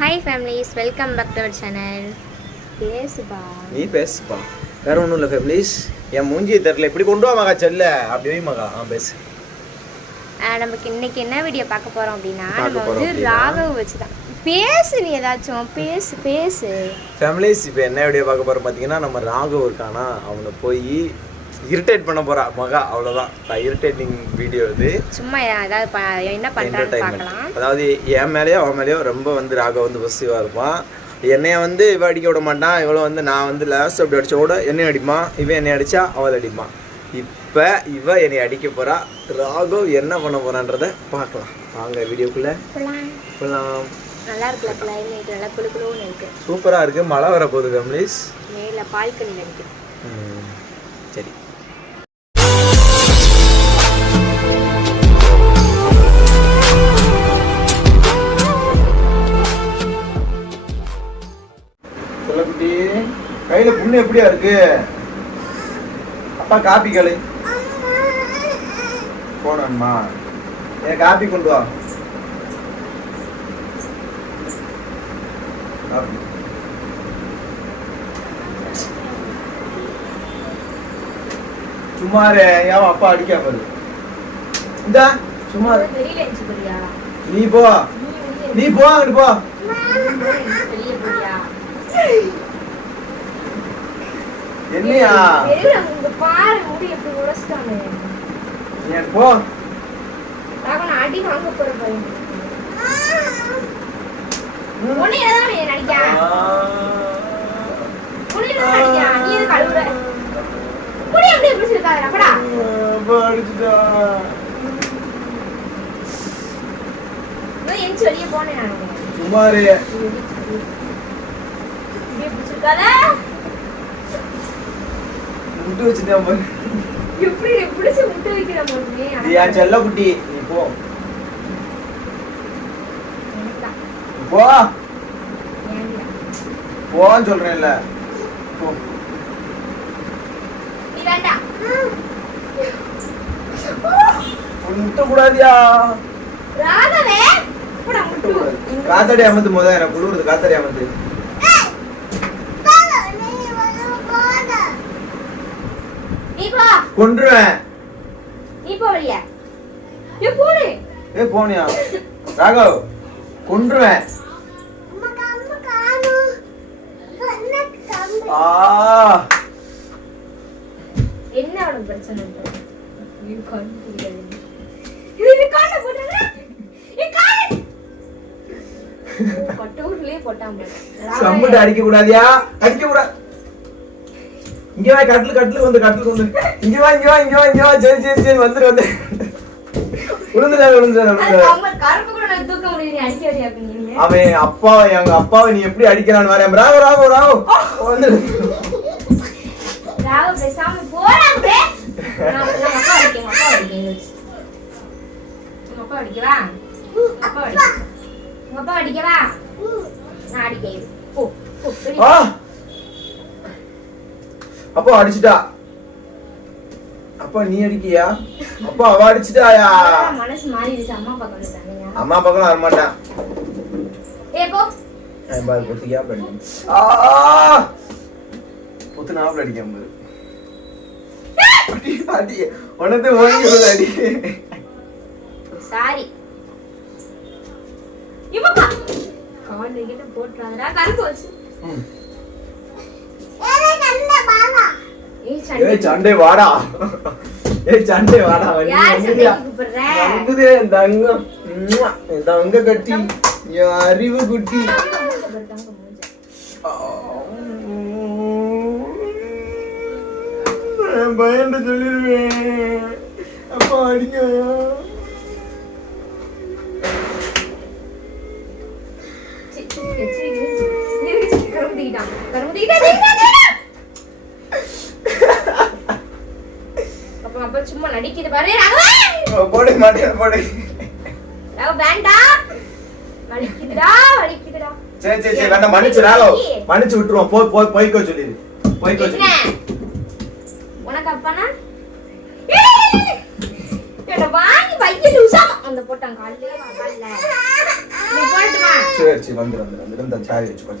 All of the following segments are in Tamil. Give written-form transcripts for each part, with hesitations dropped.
Hi families, welcome back to our channel. பேசுப்பா, நீ பேசுப்பா. வேற ஒன்றும் இல்லை ஃபேமிலிஸ். என் மூஞ்சியை தெரில இப்படி கொண்டு வா மகா செல்ல அப்படி வை மகா. பேசு. நமக்கு இன்னைக்கு என்ன வீடியோ பார்க்க போகிறோம் அப்படின்னா, நம்ம வந்து ராகவ் வச்சு தான் பேசு. நீ ஏதாச்சும் பேசு பேசு ஃபேமிலிஸ். இப்போ என்ன வீடியோ பார்க்க போகிறோம் பார்த்தீங்கன்னா, நம்ம ராகவ் இருக்கானா அவனை போய் இரிட்டேட் பண்ண போகிறா மகா. அவ்வளோதான் இரிட்டேட்டிங் வீடியோ இது. சும்மா ஏதாவது என்ன பண்ணுறான்னு பார்க்கலாம். அதாவது என் மேலேயோ அவன் மேலேயோ ரொம்ப வந்து ராகவ் வந்து பொசிட்டிவாக இருப்பான். என்னைய வந்து இவ அடிக்க விட மாட்டான். இவ்வளோ வந்து நான் வந்து லாஸ்ட் அப்படி அடிச்ச கூட என்னைய அடிப்பான். இவன் என்னை அடித்தா அவள் அடிப்பான். இப்போ இவ என்னை அடிக்க போகிறா. ராகவ் என்ன பண்ண போகிறான்றதை பார்க்கலாம். வாங்க வீடியோக்குள்ளே போகலாம். நல்லா இருக்குல்ல, கிளைமேட் நல்லா குளு குளுன்னு இருக்குது. சூப்பராக இருக்குது. மழை வர போகுது ஃபேமிலிஸ். மேலே பால்கனியில் இருக்குது. சரி, சொல்லக்குட்டி கையில புண்ணு எப்படியா இருக்கு? அப்பா காப்பி கலை போனம்மா, என் காப்பி கொண்டு வா. சும்மாரு ஏன் அப்பா அடிக்காம இரு. இந்த சும்மா நீ போ, நீ போ, அங்கிட்டு போ. என்னையா போ. அடி வாங்க போறேன். சுமாரு முட்டு வச்சுட்டேன். என் செல்ல குட்டி நீ போ போ போன்னு சொல்றேன்ல. முட்ட கூடாதியா. காத்தாடி அமர்ந்து போதா எனக்கு குளிருது. காத்தாடி அமர்ந்து கொன்றுவேன். போனியா ராகவ்? கொன்றுவேன். என்ன அவனுக்கு பிரச்சனை? அடிக்க கூடாதியா, அடிக்க கூடாது. இங்க வா, கட்டிலுக்கு வந்து கட்டிலுக்கு வந்து இங்க வா, இங்க வா, இங்க வா, இங்க வா. சரி சரி சரி வந்துரு வந்து அவன் அப்பா எங்க அப்பாவை நீ எப்படி அடிக்கிறான்னு வரேன். ராவோ ராவோ ராவோ வந்து அப்பா அடிச்சுட்டா. அப்பா நீ அடிக்கியா? அப்பா அவ அடிச்சுட்டாயா? மனசு மாறிடுச்சு. அம்மா பக்கம் அம்மா பக்கம் வரமாட்டான். புத்துனாப்புல அடிக்காம உனக்கு அடி. சாரி போட்டுறாதடா. கருப்பு வச்சு சண்டே வாடா. சண்டே வாடா. தங்க கட்டி அறிவு குட்டி. பயந்து சொல்லிடுவேன். அப்பா அடிக்க சும்மா நடிக்கிது பாரு. போட மாட்டேன் போடு. வேண்டாம், வலிக்குதுடா வலிக்குதுடா. சரி சரி சரி வேண்டாம், மன்னிச்சு விட்டுருவோம். போய்க்கோ சொல்லிடு. போய்க்கோ சொல்லி உனக்கு அப்பானா என்ன வாங்கி வைக்க லூசா அந்த போட்டான் காலையில. நீ போட்டுமா சரி வந்துடும் இந்த சாரி வச்சுக்கோ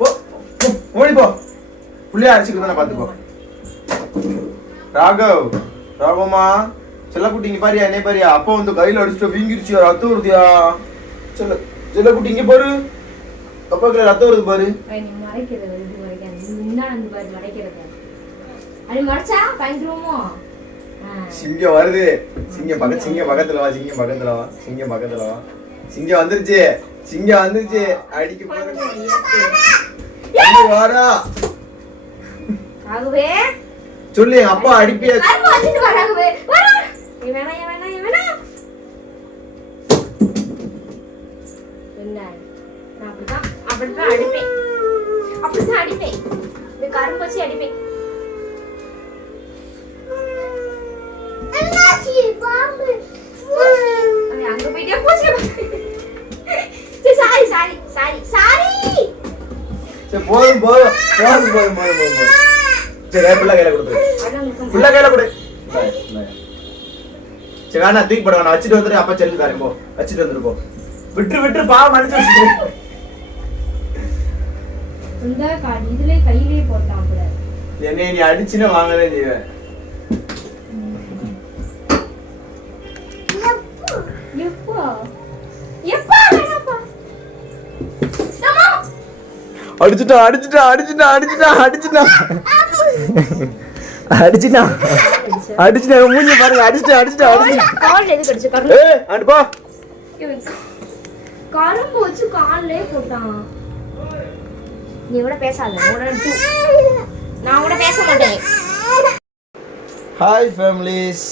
போ ஓடி போ புள்ளைய அடிச்சுக்கிறத நான் பார்த்துக்கோ. ராகவமா செல்லக்குட்டி இங்க பாரியா, என்ன பாரியா, அப்பா வந்து கையில அடிச்சுட்டு வீங்கிருச்சியா, ரத்தம் வருதியா. செல்லக்குட்டி இங்க பாரு, அப்பாக்குள்ள ரத்தம் வருது பாரு. சிங்கம் வருது, சிங்கம் பக்கத்துல வா, சிங்கம் வந்துருச்சு, அடிக்க போகுது வாரா. சொல்லு அப்பா அடிப்பியா. அப்படிதான் அடிப்பேன், இந்த கரும்பு வச்சு அடிப்பேன். அங்க போயிட்டே போச்சு. போதும் சரி பிள்ளை கையில கொடு. சரி வேணா தூக்கி போட வேணா, வச்சுட்டு வந்துட்டு அப்பா செல்லு தாரேன் போ, வச்சுட்டு வந்துருப்போ. விட்டு பாவம் மனுச்சு என்ன நீ அடிச்சுன்னா வாங்கவே செய்வேன். அடிச்சுட்டா மூஞ்சி பாருங்க, அடிச்சுட்டா. கரும்பு வச்சு காலே போட்டான். நீ கூட பேசாத, நான் கூட பேச மாட்டேன். ஹாய் ஃபேமிலிஸ்,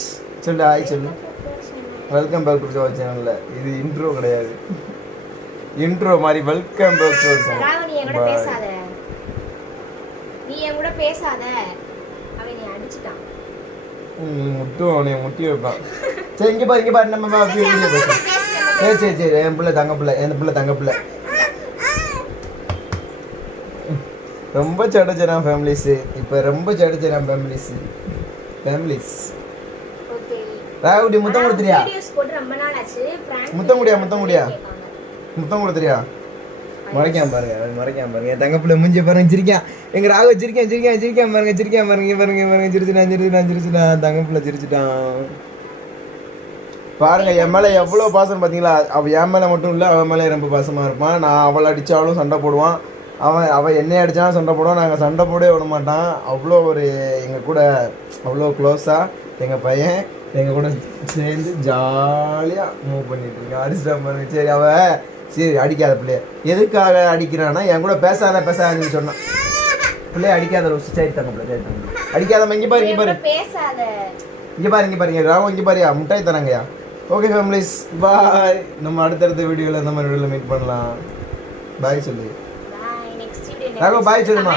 சொல்லு. வெல்கம் பேக் டு அவர் சேனல்ல. இது இன்ட்ரோ கிடையாது, இன்ட்ரோ மாதிரி welcome back to our channel. நீ என் கூட பேசாத, அவன் நீ அடிச்சிட்டான். அவனை முட்டி வைப்பான். சரி இங்க பாரு நம்ம வீடியோ பேசலாம். சரி என் பிள்ளை தங்க பிள்ளை ரொம்ப சடச்சரான் ஃபேமிலிஸ். இப்போ ரொம்ப சடச்சரான் ஃபேமிலிஸ். ராகுடி முத்தம் கொடுத்துறியா? முத்தம் கொடுத்துறியா? மறைக்காம பாருங்க என் தங்க பிள்ளை மூஞ்சி பாருங்க, சிரிக்கான். எங்க ராகு சிரிக்கான் பாருங்க, சிரிச்சுட்டான் தங்க பிள்ளை சிரிச்சுட்டான். பாருங்க என் மேல எவ்வளவு பாசம் பாத்தீங்களா. அவ என் மேல மட்டும் இல்ல, அவன் மேல ரொம்ப பாசமா இருப்பான். நான் அவளை அடிச்சாலும் சண்டை போடுவான், அவன் என்னை அடிச்சாலும் சண்டை போடுவான். நாங்கள் சண்டை போடவே விட மாட்டான். அவ்வளோ ஒரு எங்கள் கூட அவ்வளோ க்ளோஸாக எங்கள் பையன் எங்கள் கூட சேர்ந்து ஜாலியாக மூவ் பண்ணிட்டு இருக்கேன். அடிச்சுட்டா பாருங்க. சரி அடிக்காத பிள்ளைய. எதுக்காக அடிக்கிறான்னா என் கூட பேசாதுன்னு சொன்னான். பிள்ளைய அடிக்காத ஒரு சரி தங்க பிள்ளை அடிக்காதம்மா. இங்கே பாருங்க ராவோ, இங்கே பாரியா முட்டாய் தராங்கய்யா. ஓகே ஃபேமிலிஸ், பாய். நம்ம அடுத்தடுத்த வீடியோவில் இந்த மாதிரி வீடியோவில் மீட் பண்ணலாம். பாய் சொல்லு ராகோ, பாய் சொல்லுமா.